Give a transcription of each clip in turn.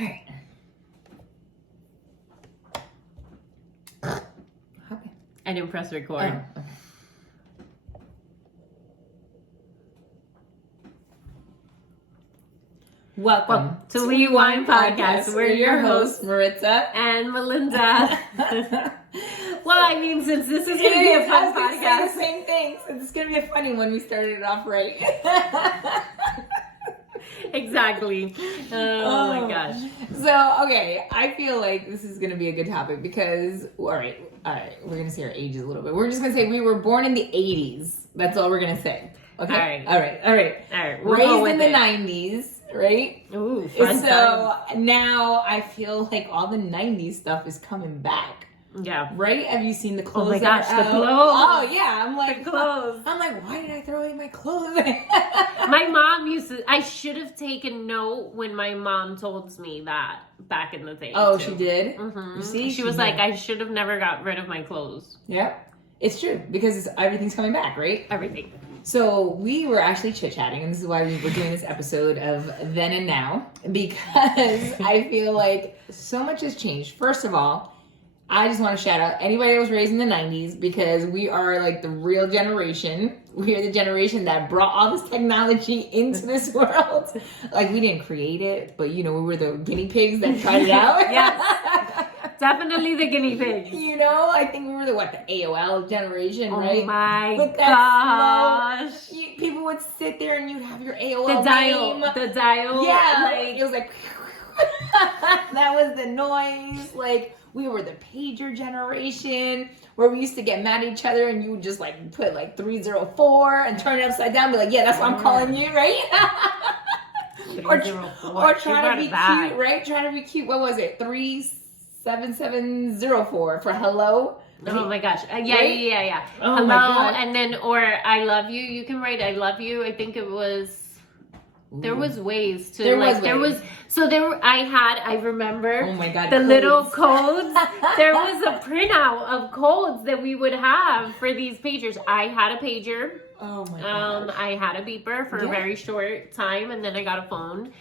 All right. Okay. I didn't press record. Oh, okay. Welcome to Unwind Podcast. We're your hosts, Maritza and Melinda. Well, I mean, since this is going to be a fun podcast. The same thing. So it's going to be a funny one. We started it off right. Exactly. Oh my gosh. So, okay, I feel like this is going to be a good topic because, all right, we're going to say our ages a little bit. We're just going to say we were born in the 80s. That's all we're going to say. Okay? All right. We'll Raised in the 90s, right? Ooh, fun So time. now I feel like all the 90s stuff is coming back. Yeah. Right? Have you seen the clothes? Oh my gosh, the clothes. Oh yeah, I'm like the clothes. I'm like, why did I throw away my clothes? My mom used to. I should have taken note when my mom told me that back in the day. Oh, too. she did. Mm-hmm. You see, she was like, I should have never got rid of my clothes. Yeah, it's true because everything's coming back, right? Everything. So we were actually chit-chatting, and this is why we were doing this episode of Then and Now, because I feel like so much has changed. First of all, I just want to shout out anybody that was raised in the 90s because we are like the real generation. We are the generation that brought all this technology into this world. Like, we didn't create it, but, you know, we were the guinea pigs that tried it out. Yes. Definitely the guinea pigs. You know, I think we were the AOL generation, right? Oh my With gosh. People would sit there and you'd have your AOL The dial. name. The dial. Yeah. Like, it was like, that was the noise. Like, we were the pager generation where we used to get mad at each other and you would just like put like 304 and turn it upside down and be like, yeah, that's what I'm calling you, right? or try to be cute, right? Try to be cute. What was it? 37704 for hello. Oh my gosh. Yeah, right? yeah. Oh hello, my God. and then, or I love you. You can write I love you. I think it was... There was ways to I remember oh my God, the codes. Little codes. There was a printout of codes that we would have for these pagers. I had a pager. Oh my God. I had a beeper for a very short time and then I got a phone.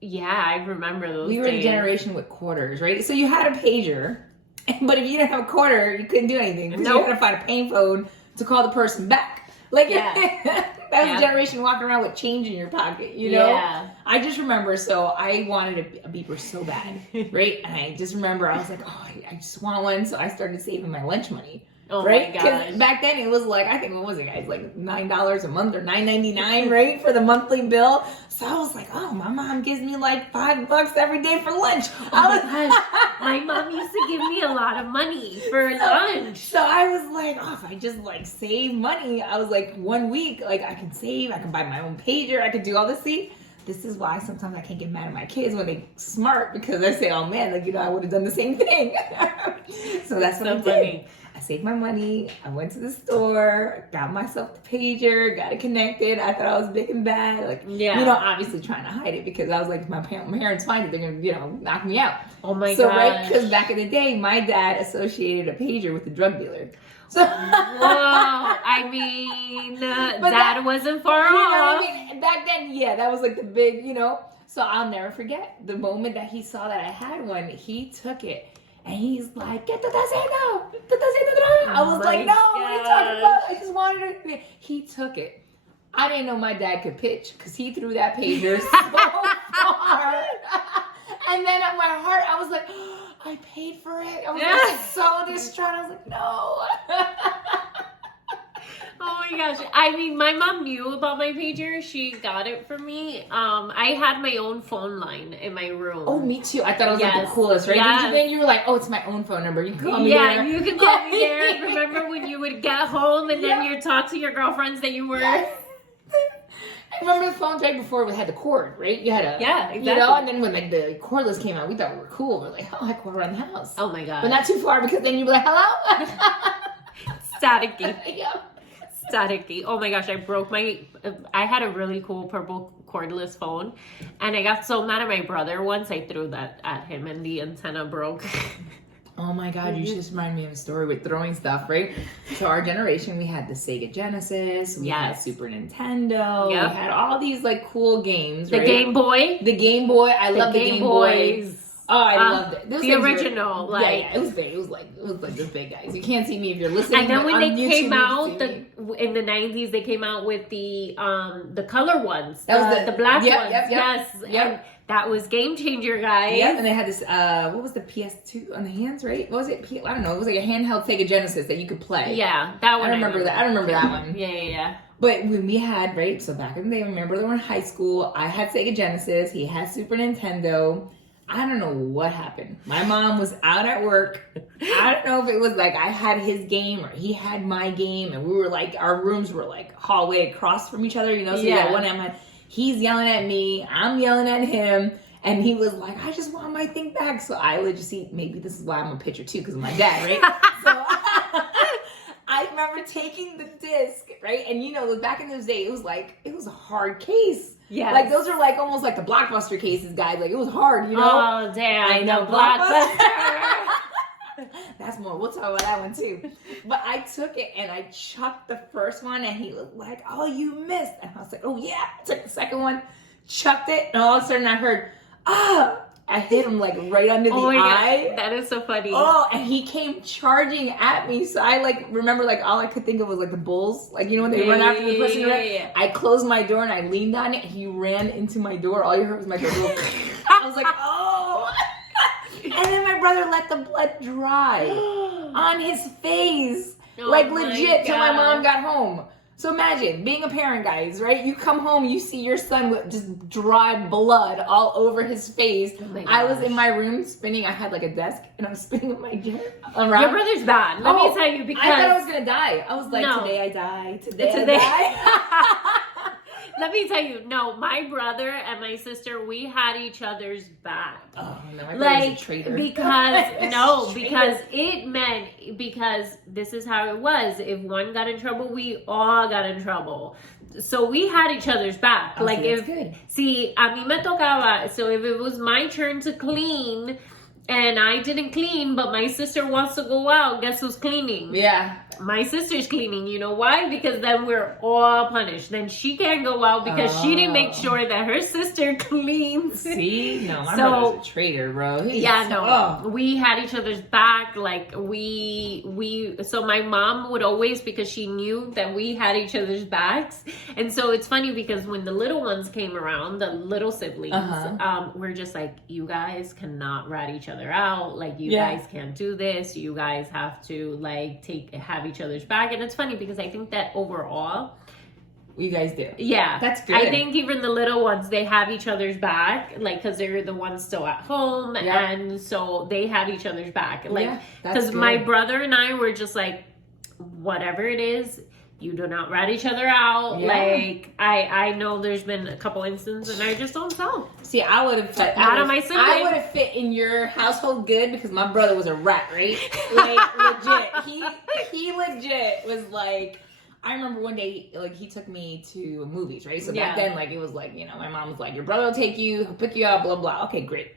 Yeah, I remember those We were days. the generation with quarters, right? So you had a pager, but if you didn't have a quarter, you couldn't do anything because you had to find a payphone to call the person back. Like, that was a generation walking around with change in your pocket, you know? Yeah. I just remember, so I wanted a beeper so bad, right? And I just remember, I was like, oh, I just want one. So I started saving my lunch money. Oh right? my gosh. Because back then it was like, I think, what was it, guys? Like $9 a month or $9.99, right? For the monthly bill. So I was like, oh, my mom gives me like $5 every day for lunch. Oh my gosh. My mom used to give me a lot of money for lunch. So I was like, oh, if I just like save money, I was like 1 week, like I can save, I can buy my own pager, I could do all this. See, this is why sometimes I can't get mad at my kids when they smart because I say, oh man, like, you know, I would have done the same thing. So that's what I did. I saved my money. I went to the store, got myself the pager, got it connected. I thought I was big and bad. Like, you know, obviously trying to hide it because I was like, if my parents find it, they're going to, you know, knock me out. Oh my gosh. So, gosh. right, because back in the day, my dad associated a pager with a drug dealer. So, whoa, I mean, that wasn't far you know off. what I mean? Back then, yeah, that was like the big, you know. So I'll never forget the moment that he saw that I had one, he took it. And he's like, get the casino. I was like, no, what are you talking about? I just wanted to. He took it. I didn't know my dad could pitch because he threw that pager so far. And then at my heart, I was like, oh, I paid for it. I was like, so distraught. I was like, no. Oh my gosh. I mean, my mom knew about my pager. She got it for me. I had my own phone line in my room. Oh, me too. I thought it was like the coolest, right? Yes. Did you think you were like, oh, it's my own phone number. You can call me there. Yeah, you can call me there. Remember when you would get home and then you'd talk to your girlfriends that you were... Yes. I remember the phones right before we had the cord, right? You had a... Yeah, exactly. You know, and then when like the cordless came out, we thought we were cool. We're like, oh, I can go around the house. Oh my god. But not too far because then you'd be like, hello? Staticky. Yeah. Staticky. Oh my gosh, I had a really cool purple cordless phone and I got so mad at my brother once I threw that at him and the antenna broke. Oh my God, you just reminded me of a story with throwing stuff, right? So our generation, we had the Sega Genesis, we had Super Nintendo, we had all these like cool games, right? The Game Boy. The Game Boy, I love the Game Boy. Oh, I loved it. The original, it was big. It was like this big, guys. You can't see me if you're listening. And then when they came out, in the 90s, they came out with the color ones. That was the black ones. Yes. And that was game changer, guys. Yeah, and they had this, what was the PS2 on the hands, right? What was it? I don't know. It was like a handheld Sega Genesis that you could play. Yeah, that one. I remember that. I remember that one. Yeah. But when we had, right, so back in the day, remember they were in high school, I had Sega Genesis, he had Super Nintendo. I don't know what happened. My mom was out at work. I don't know if it was like I had his game or he had my game, and we were like, our rooms were like hallway across from each other, you know? So yeah, one time he's yelling at me, I'm yelling at him, and he was like, I just want my thing back. So I legit see, maybe this is why I'm a pitcher too, because of my dad, right? So I remember taking the disc, right? And you know, back in those days, it was a hard case. Yeah. Like those are like almost like the Blockbuster cases, guys. Like it was hard, you know? Oh, damn. I know, Blockbuster. That's more. We'll talk about that one too. But I took it and I chucked the first one and he was like, oh, you missed. And I was like, oh yeah. I took the second one, chucked it, and all of a sudden I heard, I hit him like right under the eye. God, that is so funny. Oh, and he came charging at me. So I like remember like all I could think of was like the bulls. Like, you know, when they run after the person. I closed my door and I leaned on it. He ran into my door. All you heard was my door. I was like, oh. And then my brother let the blood dry on his face. Oh, like legit till my mom got home. So imagine being a parent, guys, right? You come home, you see your son with just dry blood all over his face. Oh, I was in my room spinning. I had like a desk and I was spinning with my chair around. Your brother's bad. Let me tell you, because I thought I was gonna die. I was like, today I die. Today I die. Let me tell you, no, my brother and my sister, we had each other's back. Oh, no, my brother's a traitor. Because this is how it was. If one got in trouble, we all got in trouble. So we had each other's back. Oh, like a mí me tocaba, so if it was my turn to clean, and I didn't clean, but my sister wants to go out, guess who's cleaning? Yeah. My sister's cleaning. You know why? Because then we're all punished. Then she can't go out because she didn't make sure that her sister cleans. See? No, my brother's a traitor, bro. We had each other's back. Like, so my mom would always, because she knew that we had each other's backs. And so it's funny because when the little ones came around, the little siblings, we're just like, you guys cannot rat each other out. Like, you guys can't do this. You guys have to, like, have each other's back. And it's funny because I think that overall, you guys do. Yeah. That's good. I think even the little ones, they have each other's back, like, because they're the ones still at home. Yep. And so they have each other's back. Like, because my brother and I were just like, whatever it is, you do not rat each other out. Yeah. Like, I know there's been a couple instances and I just don't tell. See, I would have fit. I would have fit in your household good because my brother was a rat, right? Like, legit. He legit was like, I remember one day, like, he took me to movies, right? So back then, like, it was like, you know, my mom was like, your brother will take you, he'll pick you up, blah, blah. Okay, great.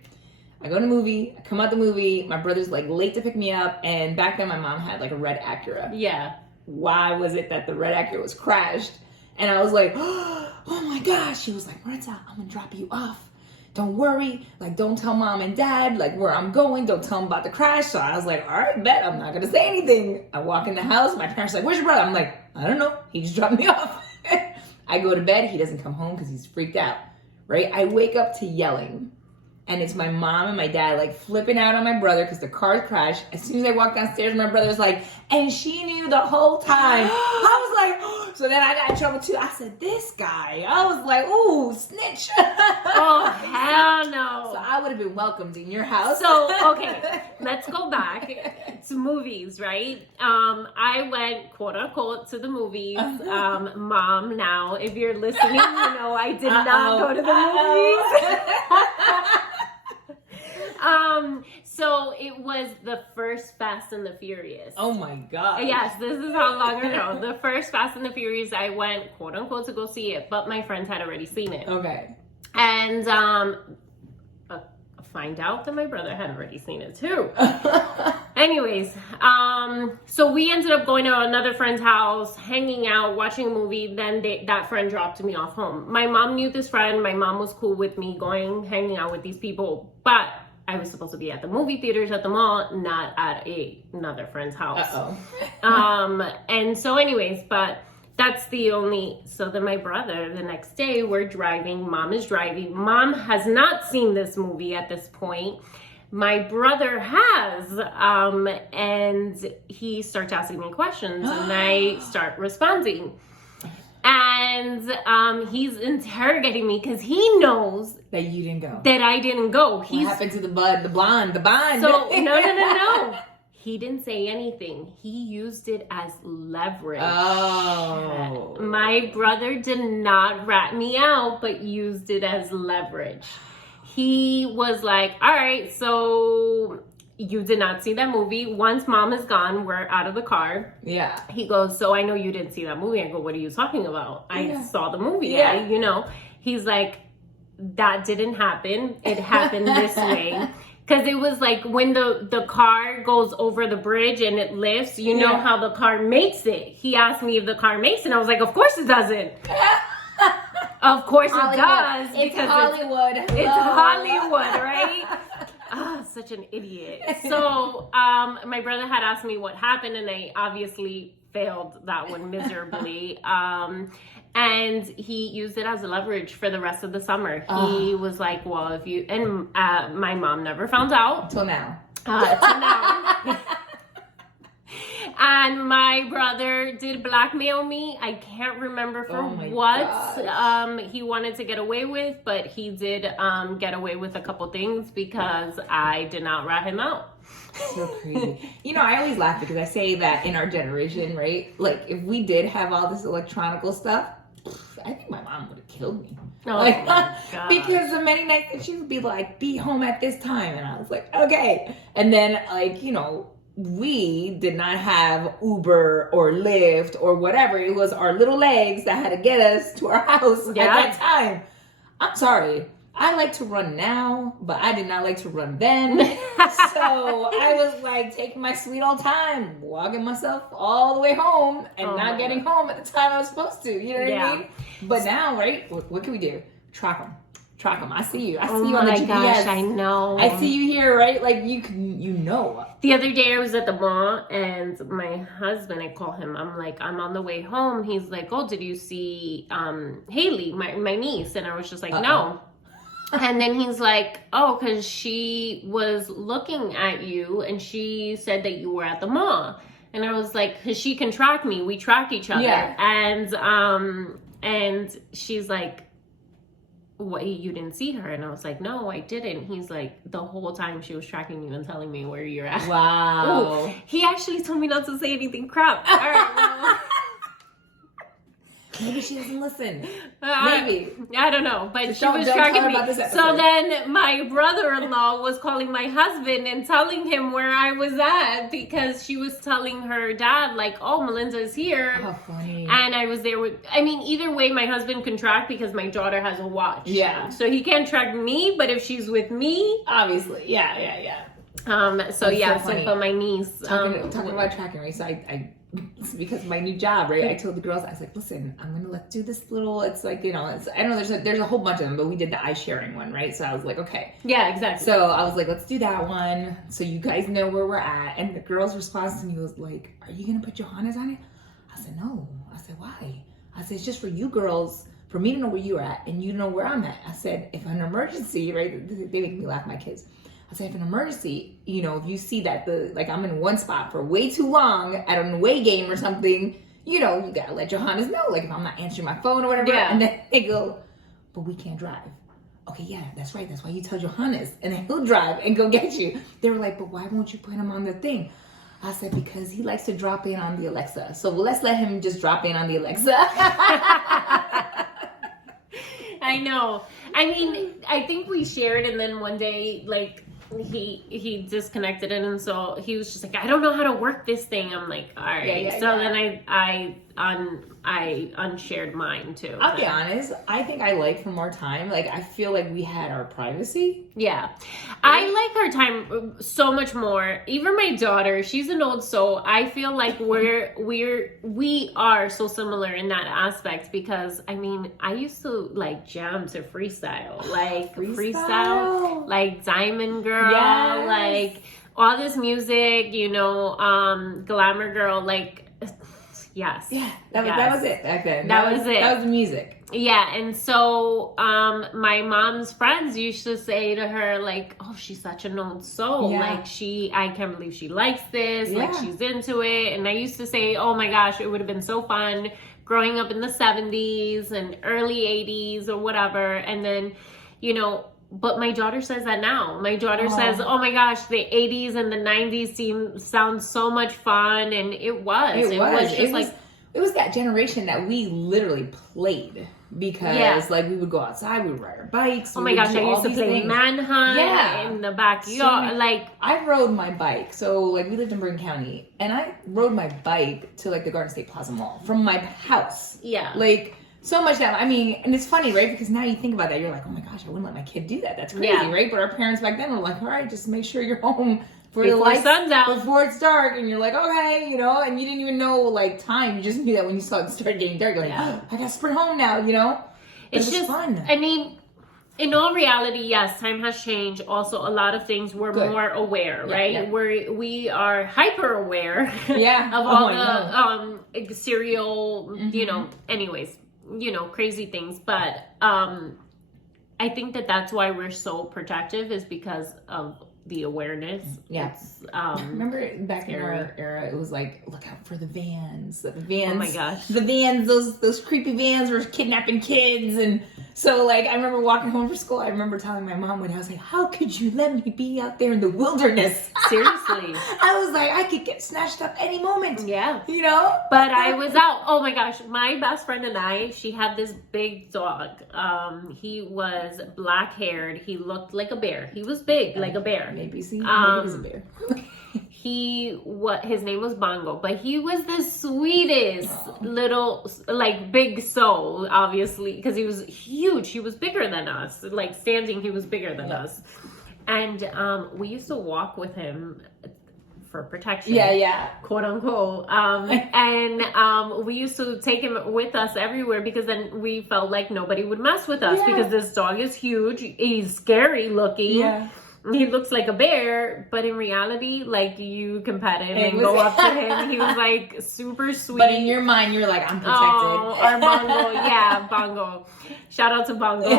I go to the movie, I come out the movie, my brother's like late to pick me up, and back then my mom had like a red Acura. Yeah. Why was it that the red Acura was crashed? And I was like, oh my gosh. She was like, Maritza, I'm gonna drop you off. Don't worry. Like, don't tell mom and dad, like, where I'm going. Don't tell them about the crash. So I was like, all right, bet. I'm not gonna say anything. I walk in the house. My parents are like, where's your brother? I'm like, I don't know. He just dropped me off. I go to bed. He doesn't come home because he's freaked out, right? I wake up to yelling. And it's my mom and my dad, like, flipping out on my brother because the car crashed. As soon as I walked downstairs, my brother's like, and she knew the whole time. I was like, oh. So then I got in trouble, too. I said, this guy. I was like, ooh, snitch. Oh, hell no. So I would have been welcomed in your house. So, okay, let's go back to movies, right? I went, quote, unquote, to the movies. Mom, now, if you're listening, you know I did not go to the movies. So it was the first Fast and the Furious. Oh my God. Yes, this is how long ago. The first Fast and the Furious, I went, quote unquote, to go see it, but my friends had already seen it. Okay. And a find out that my brother had already seen it too. Anyways, so we ended up going to another friend's house, hanging out, watching a movie. Then that friend dropped me off home. My mom knew this friend. My mom was cool with me hanging out with these people. But I was supposed to be at the movie theaters at the mall, not at another friend's house. And so anyways, but that's so then my brother, the next day, we're driving. Mom is driving. Mom has not seen this movie at this point. My brother has, and he starts asking me questions, and I start responding. And he's interrogating me because he knows that you didn't go. That I didn't go. What happened to the bond? So no. He didn't say anything. He used it as leverage. Oh. My brother did not rat me out, but used it as leverage. He was like, all right, so you did not see that movie. Once mom is gone, we're out of the car. Yeah. He goes, so I know you didn't see that movie. I go, what are you talking about? I saw the movie. Yeah. He's like, that didn't happen. It happened this way. Because it was like when the car goes over the bridge and it lifts, you know how the car makes it. He asked me if the car makes it. And I was like, of course it doesn't. Of course Hollywood. It does. It's Hollywood. It's Hollywood, right? Such an idiot. So my brother had asked me what happened, and I obviously failed that one miserably. And he used it as a leverage for the rest of the summer. He was like, well, if you... And my mom never found out. Till now. And my brother did blackmail me. I can't remember for what he wanted to get away with, but he did get away with a couple things because I did not rat him out. So crazy. I always laugh because I say that in our generation, right? Like, if we did have all this electronical stuff, I think my mom would have killed me. Oh my God. Because the many nights that she would be like, be home at this time. And I was like, okay. And then, we did not have Uber or Lyft or whatever. It was our little legs that had to get us to our house at that time. I'm sorry. I like to run now, but I did not like to run then. So I was like taking my sweet old time, walking myself all the way home and not getting home at the time I was supposed to. You know what I mean? But now, right? What can we do? Track them. I see you. I see you on the GPS. Gosh, I know. I see you here, right? Like you know. The other day I was at the mall and my husband, I call him. I'm like, I'm on the way home. He's like, oh, did you see Haley, my niece? And I was just like, no. And then he's like, oh, because she was looking at you and she said that you were at the mall. And I was like, because she can track me. We track each other. Yeah. And she's like, what, you didn't see her? And I was like, no, I didn't. He's like, the whole time she was tracking you and telling me where you're at. Wow. Ooh, he actually told me not to say anything crap. All right, well. Maybe she doesn't listen. Maybe. I don't know. But she was tracking me. So then my brother-in-law was calling my husband and telling him where I was at because she was telling her dad, like, oh, Melinda's here. How funny. And I was there with... I mean, either way, my husband can track because my daughter has a watch. Yeah. So he can't track me, but if she's with me... Obviously. Yeah. So but my niece... Talking about tracking, right? So I because my new job, right? I told the girls, I was like, listen, let's do this little, it's like, I don't know, there's a whole bunch of them, but we did the eye sharing one, right? So I was like, okay. Yeah, exactly. So I was like, let's do that one so you guys know where we're at. And the girl's response to me was like, are you going to put Johanna's on it? I said, no. I said, why? I said, it's just for you girls, for me to know where you're at and you know where I'm at. I said, if an emergency, right? They make me laugh, my kids. I said, if an emergency, if you see that I'm in one spot for way too long at an away game or something, you gotta let Johannes know, like if I'm not answering my phone or whatever. Yeah. And then they go, but we can't drive. Okay, yeah, that's right. That's why you tell Johannes, and then he'll drive and go get you. They were like, but why won't you put him on the thing? I said, because he likes to drop in on the Alexa. So let's let him just drop in on the Alexa. I know. I mean, I think we shared, and then one day, like, he disconnected it, and so he was just like, I don't know how to work this thing. I'm like, all right. Then I unshared mine too. I'll be honest. I think I like for more time. Like, I feel like we had our privacy. Yeah. I like our time so much more. Even my daughter, she's an old soul. I feel like we are so similar in that aspect because, I mean, I used to like jam to freestyle. Like freestyle, like Diamond Girl, Yes. like all this music, you know, Glamour Girl, like, yes. Yeah, that was it back then. That was it. That was the music. Yeah, and so my mom's friends used to say to her, like, oh, she's such an old soul. Yeah. Like, I can't believe she likes this. Yeah. Like, she's into it. And I used to say, oh my gosh, it would have been so fun growing up in the 70s and early 80s or whatever. And then, you know, but my daughter says that now. My daughter says, oh my gosh, the 80s and the 90s sound so much fun. And it was. It was that generation that we literally played because like we would go outside, we would ride our bikes. Oh my gosh, I used to play manhunt in the backyard. So, like, I rode my bike. So like we lived in Bergen County and I rode my bike to like the Garden State Plaza Mall from my house. Yeah. Like so much that, I mean, and it's funny, right? Because now you think about that, you're like, oh my gosh, I wouldn't let my kid do that. That's crazy, right? But our parents back then were like, all right, just make sure you're home before sun's out, before it's dark, and you're like, okay, you know, and you didn't even know like time. You just knew that when you saw it started getting dark, you're like, oh, I gotta sprint home now, you know. But it's just fun. I mean, in all reality, yes, time has changed. Also, a lot of things we're more aware, right? Yeah. We are hyper aware, of all the serial, you know. Anyways, you know, crazy things, but I think that's why we're so protective is because of the awareness. Yes. Remember back in our era, it was like, look out for the vans. The vans. Oh my gosh. The vans, those creepy vans were kidnapping kids. And so like, I remember walking home from school. I remember telling my mom I was like, how could you let me be out there in the wilderness? Seriously. I was like, I could get snatched up any moment. Yeah. You know? But I was out. Oh my gosh. My best friend and I, she had this big dog. He was black haired. He looked like a bear. He was big, like a bear. Maybe he was a bear. His name was Bongo, but he was the sweetest little, like, big soul, obviously, because he was huge. He was bigger than us. Like, standing, he was bigger than us. And we used to walk with him for protection. Yeah. Quote unquote. And we used to take him with us everywhere because then we felt like nobody would mess with us because this dog is huge. He's scary looking. Yeah. He looks like a bear, but in reality, like, you can pet him and go up to him. He was like super sweet. But in your mind, you're like, I'm protected. Oh, our Bongo. Bongo. Shout out to Bongo.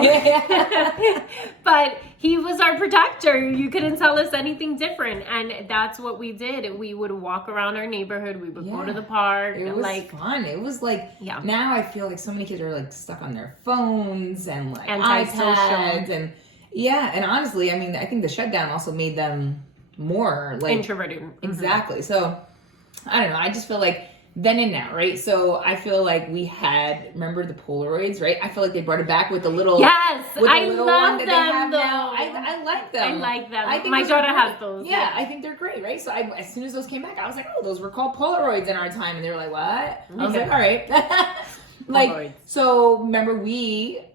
But he was our protector. You couldn't tell us anything different. And that's what we did. We would walk around our neighborhood. We would go to the park. It was like fun. It was like, now I feel like so many kids are like stuck on their phones and like iPads and and honestly, I mean, I think the shutdown also made them more like introverted. Exactly. So I don't know. I just feel like then and now, right? So I feel like we had, remember the Polaroids, right? I feel like they brought it back with the little I little love one that them, they have though. now. I like them. I like them. I think my daughter has those. Yeah, I think they're great, right? So as soon as those came back, I was like, oh, those were called Polaroids in our time, and they were like, what? I was like, all right. Like, so remember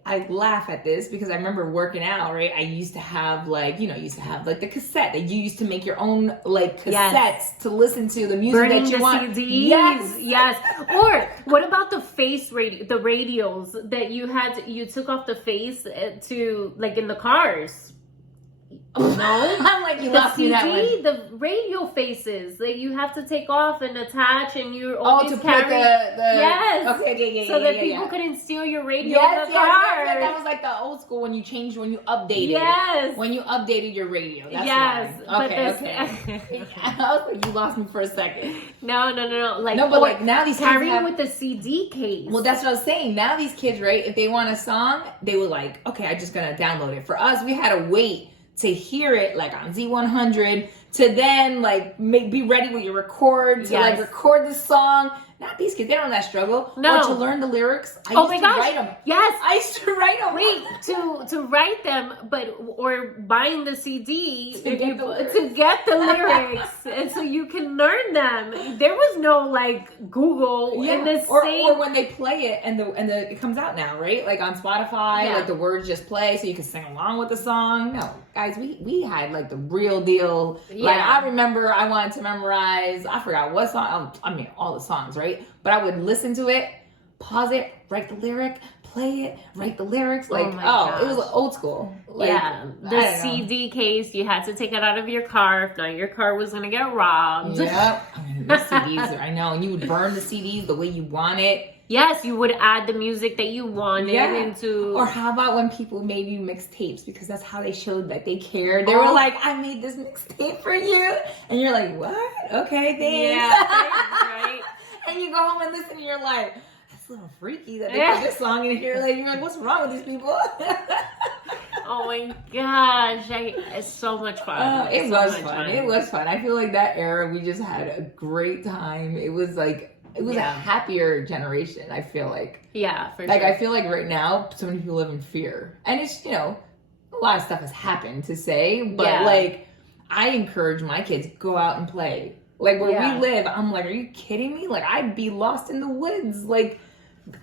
I laugh at this because I remember working out, right? I used to have like the cassette that you used to make your own like cassettes to listen to the music Burning that you want. CDs. Yes. Or what about the radios that you took off the face to like in the cars? No, I'm like, you lost me that one. The radio faces that you have to take off and attach, and you're always to carrying. Put the Okay, so that people couldn't steal your radio in the car. Yes, that was like the old school when you updated. Yes, when you updated your radio. That's why. Okay. I was like, you lost me for a second. No. Like, but like now these kids carrying with the CD case. Well, that's what I was saying. Now these kids, right? If they want a song, they were like, okay, I'm just gonna download it. For us, we had to wait to hear it like on Z100 to then like be ready with your record to like record the song. Not these kids, they don't have that struggle. No. Or to learn the lyrics. I used to write them. Yes. I used to write them. Wait, to write them, or buying the CD to get the lyrics, and so you can learn them. There was no like Google in this or when they play it and it comes out now, right? Like on Spotify, like the words just play so you can sing along with the song. No, guys, we had like the real deal. Yeah. Like I remember I wanted to memorize, I forgot what song, I mean all the songs, right? But I would listen to it, pause it, write the lyric, play it, write the lyrics. Like, it was like old school. Like, the CD case, you had to take it out of your car. If not, your car was going to get robbed. Yep. I mean, the CDs, I know. And you would burn the CDs the way you want it. Yes, you would add the music that you wanted into... Or how about when people made you mixtapes? Because that's how they showed that they cared. They were like, I made this mixtape for you. And you're like, what? Okay, thanks. Yeah, right. And you go home and listen and you're like, that's a little freaky that they put this song in here. Like, you're like, what's wrong with these people? Oh my gosh. It's so much fun. It was fun. It was fun. I feel like that era, we just had a great time. It was like, it was a happier generation, I feel like. Yeah, for like, sure. I feel like right now, so many people live in fear. And it's, you know, a lot of stuff has happened to say, but like, I encourage my kids, go out and play. Like, where we live, I'm like, are you kidding me? Like, I'd be lost in the woods, like,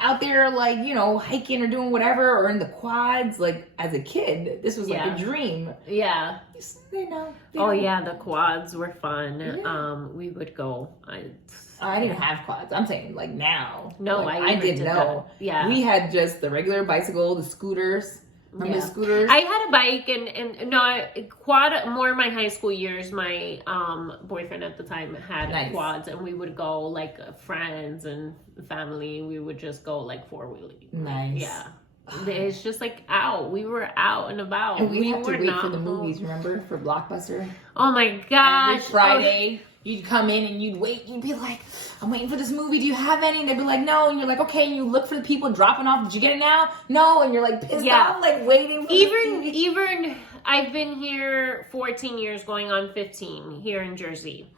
out there, like, you know, hiking or doing whatever, or in the quads. Like, as a kid, this was like a dream. Yeah. They know. Yeah, the quads were fun. Yeah. We would go. I didn't have quads. I'm saying, like, now. No, like, I didn't know. That. Yeah. We had just the regular bicycle, the scooters. Remember the scooters? I had a bike and no, quad more in my high school years. My boyfriend at the time had quads, and we would go like friends and family. We would just go like 4-wheeling. Nice. Yeah. It's just like out. We were out and about. And we had to wait for the movies, remember? For Blockbuster. Oh my gosh. Every Friday, you'd come in and you'd wait. You'd be like, I'm waiting for this movie. Do you have any? And they'd be like, no. And you're like, okay. And you look for the people dropping off. Did you get it now? No. And you're like pissed off, like waiting for Even I've been here 14 years, going on 15 here in Jersey.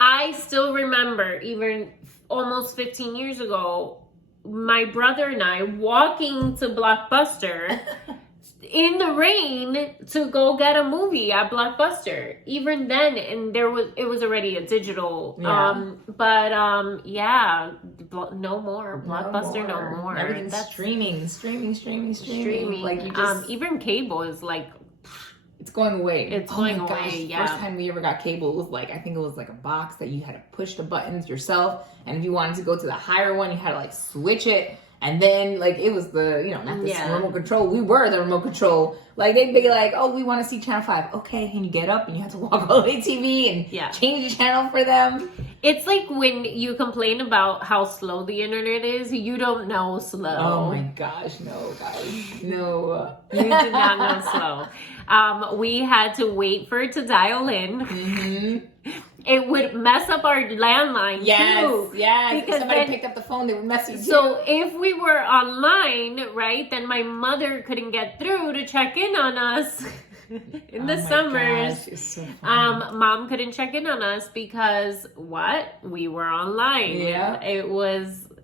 I still remember, even almost 15 years ago, my brother and I walking to Blockbuster in the rain to go get a movie at Blockbuster. Even then, and it was already a digital. No more Blockbuster, no more. Everything's streaming. Like you just even cable is like. It's going away. It's going away, yeah. First time we ever got cable, it was like, I think it was like a box that you had to push the buttons yourself. And if you wanted to go to the higher one, you had to like switch it. And then like, it was the, you know, not the remote control. We were the remote control. Like they'd be like, oh, we want to see channel 5. Okay. And you get up and you have to walk all the way to TV and change the channel for them. It's like when you complain about how slow the internet is, you don't know slow. Oh my gosh, no, guys. No. You do not know slow. We had to wait for it to dial in. Mm-hmm. It would mess up our landline too. Yes, because somebody picked up the phone, they would mess with you. So if we were online, right, then my mother couldn't get through to check in on us. In the summers, gosh, it's so mom couldn't check in on us because we were online. Yeah,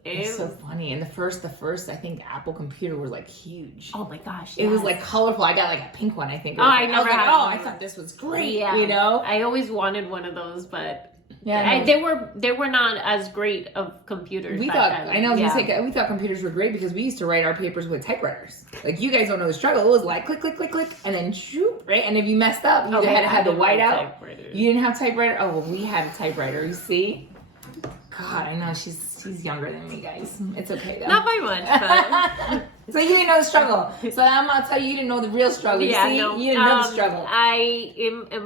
it's so funny. And the first I think Apple computer was like huge. Oh my gosh, it was like colorful. I got like a pink one, I think. I never had. I thought this was great. Yeah, you know, I always wanted one of those, but. Yeah, they were not as great of computers. We thought we thought computers were great because we used to write our papers with typewriters. Like you guys don't know the struggle. It was like click, click, click, click, and then shoot, right? And if you messed up, you had to have the white out. You didn't have typewriter. Oh, well, we had a typewriter. You see? God, I know she's younger than me, guys. It's okay though. Not by much, but. So you didn't know the struggle. So I'm gonna tell you, you didn't know the real struggle. You see? You didn't know the struggle. In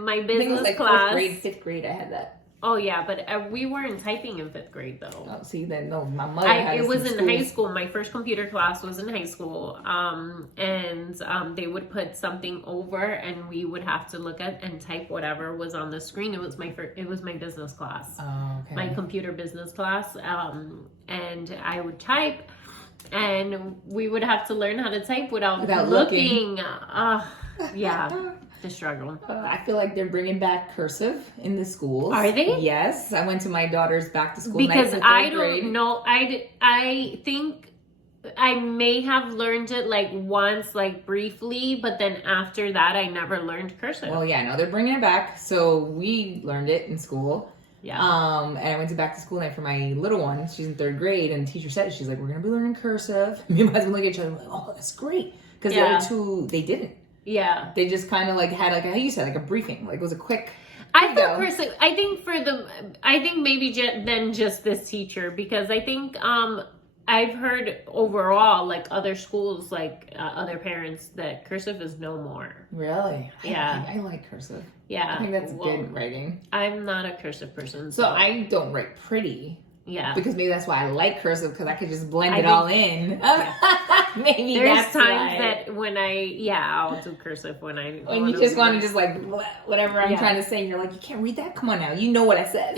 my business I think it was like class, 5th grade, I had that. Oh yeah, but we weren't typing in 5th grade though. Oh, see, then no, my mother had it was in high school. My first computer class was in high school, and they would put something over, and we would have to look at and type whatever was on the screen. It was my business class, my computer business class, and I would type, and we would have to learn how to type without looking. Yeah. The struggle. I feel like they're bringing back cursive in the schools. Are they? Yes. I went to my daughter's back to school Because night for I third don't grade. know. I think I may have learned it like once, like briefly, but then after that, I never learned cursive. Well, yeah, no, they're bringing it back. So we learned it in school. Yeah. And I went to back to school night for my little one. She's in third grade, and the teacher said, she's like, we're going to be learning cursive. Me and my husband look at each other, like, oh, that's great. Because the other two, they didn't. Yeah. They just kind of like had like, how you said, like a briefing. Like it was a quick. I thought cursive, I think maybe than just this teacher, because I think, I've heard overall, like other schools, like other parents, that cursive is no more. Really? Yeah. I like cursive. Yeah. I think that's good writing. I'm not a cursive person. So I don't write pretty. Yeah. Because maybe that's why I like cursive, because I could just blend it all in. Maybe there's that's times why. that when I'll do cursive when I... When you just want to just like, whatever I'm trying to say, you're like, you can't read that? Come on now. You know what I said.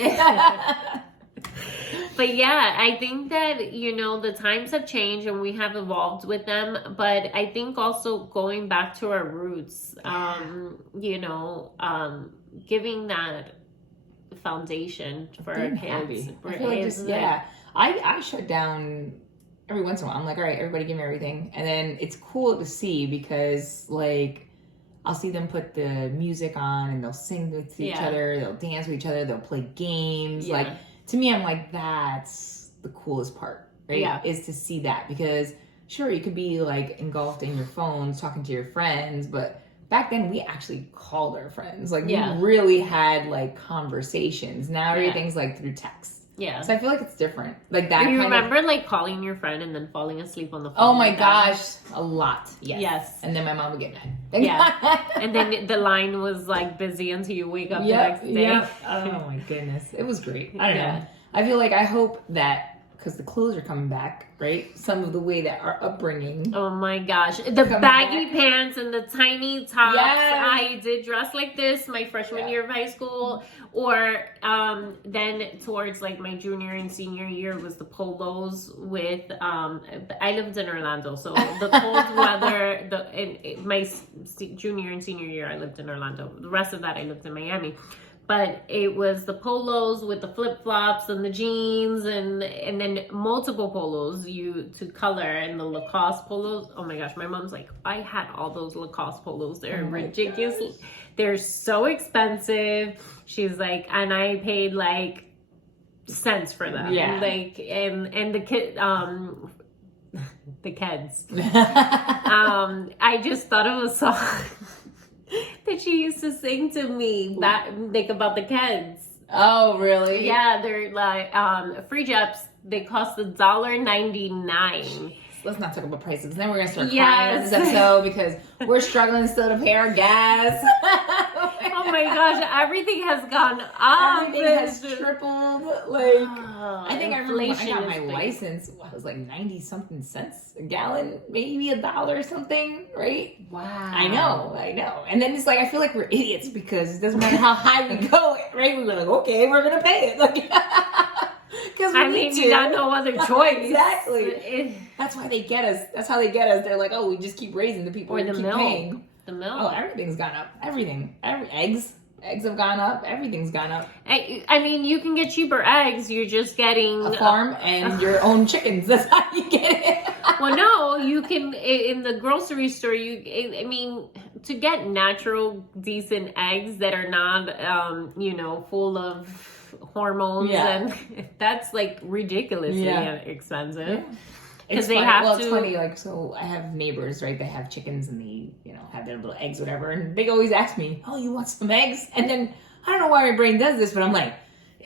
But yeah, I think that, you know, the times have changed and we have evolved with them. But I think also going back to our roots, you know, giving that foundation for our kids. I feel like just, I shut down every once in a while. I'm like, all right, everybody give me everything. And then it's cool to see because like I'll see them put the music on and they'll sing with each other, they'll dance with each other, they'll play games. Like to me, I'm like, that's the coolest part, right? Yeah. Is to see that, because sure, you could be like engulfed in your phones talking to your friends, but back then we actually called our friends. Like we really had like conversations. Now everything's like through text. Yeah. So I feel like it's different. Like that. Do you remember like calling your friend and then falling asleep on the phone? Oh my gosh. A lot. Yes. And then my mom would get mad. Yeah. And then the line was like busy until you wake up the next day. Oh my goodness. It was great. I don't know. I feel like I hope that, because the clothes are coming back, right? Some of the way that our upbringing. Oh my gosh. The baggy pants and the tiny tops. Yes. I did dress like this my freshman year of high school. Or then towards like my junior and senior year was the polos with, I lived in Orlando. So the cold weather, my junior and senior year I lived in Orlando. The rest of that I lived in Miami. But it was the polos with the flip-flops and the jeans and then multiple polos to color, and the Lacoste polos. Oh my gosh, my mom's like, I had all those Lacoste polos. They're ridiculous. Gosh. They're so expensive. She's like, and I paid like cents for them. Yeah. Like, and the kid, the kids. I just thought of a song that she used to sing to me like about the kids. Oh, really? Yeah, they're like free jets. They cost $1.99. Let's not talk about prices. Then we're gonna start crying on this episode because we're struggling still to pay our gas. Oh my gosh, everything has gone up. Everything has tripled. Like I think I remember when I got my license, it was like 90 something cents a gallon, maybe $1 or something, right? Wow. I know. And then it's like I feel like we're idiots because it doesn't matter how high we go, right? We're like, okay, we're gonna pay it. Like you got no other choice. Exactly. That's why they get us. That's how they get us. They're like, oh, we just keep raising the people. Or the keep milk. Paying. The milk. Oh, everything's gone up. Everything. Eggs have gone up. Everything's gone up. I mean, you can get cheaper eggs. You're just getting a farm and your own chickens. That's how you get it. Well, no, you can in the grocery store. I mean, to get natural, decent eggs that are not, full of hormones, and that's like ridiculously expensive. Because they have to. Well, it's funny. Like, so I have neighbors, right? They have chickens and they, have their little eggs, whatever. And they always ask me, "Oh, you want some eggs?" And then I don't know why my brain does this, but I'm like,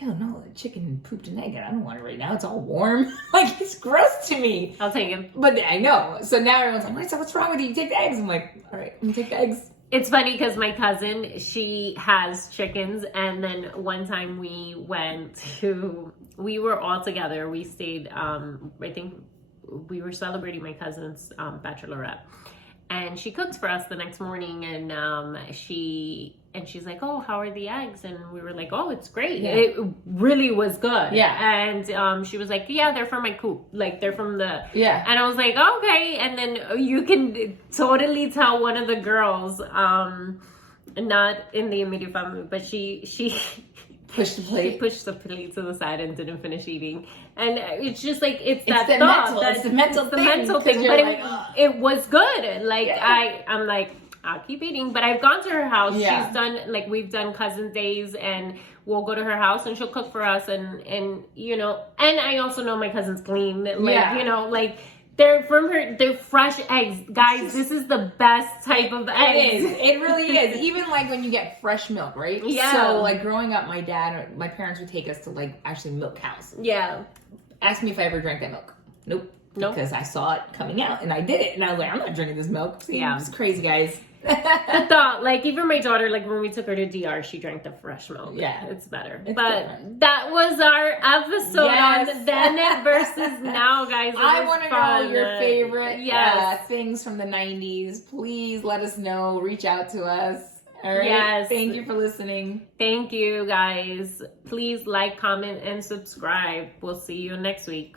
"Ew, no, the chicken pooped an egg. I don't want it right now. It's all warm. Like, it's gross to me." I'll take it. But I know. So now everyone's like, "Maritza, what's wrong with you? You take the eggs." I'm like, "All right, I'm gonna take the eggs." It's funny because my cousin, she has chickens, and then one time we were all together. We stayed, I think we were celebrating my cousin's bachelorette, and she cooked for us the next morning, and she's like, "Oh, how are the eggs?" And we were like, "Oh, it's great. Yeah. It really was good." Yeah. And she was like, "Yeah, they're from my coop. Like, they're from the..." Yeah. And I was like, "Okay." And then you can totally tell one of the girls, not in the immediate family, but she Push the she plate. pushed the plate to the side and didn't finish eating. And it's just like, it's It's that the thought. mental. It's the mental thing. mental 'Cause thing. you're But like, "Ugh." it was good. Like, Yeah. I'm like, I'll keep eating. But I've gone to her house. Yeah. She's done, like, we've done cousin days, and we'll go to her house and she'll cook for us. And you know, and I also know my cousin's clean. Like, Yeah. you know, like, they're fresh eggs. Guys, this is the best type of It eggs. is. It really is. Even like when you get fresh milk, right? Yeah. So like growing up, my parents would take us to like actually milk cows. Yeah. Ask me if I ever drank that milk. Nope. Nope. Because I saw it coming out and I did it. And I was like, I'm not drinking this milk. See, Yeah. It's crazy, guys. The thought, like, even my daughter, like, when we took her to DR, she drank the fresh milk. Yeah. It's better. It's but different. that was our episode Yes. on then versus now, guys. It I was want to know fun. your favorite Yes. things from the 90s. Please let us know. Reach out to us. All right. Yes. Thank you for listening. Thank you, guys. Please like, comment, and subscribe. We'll see you next week.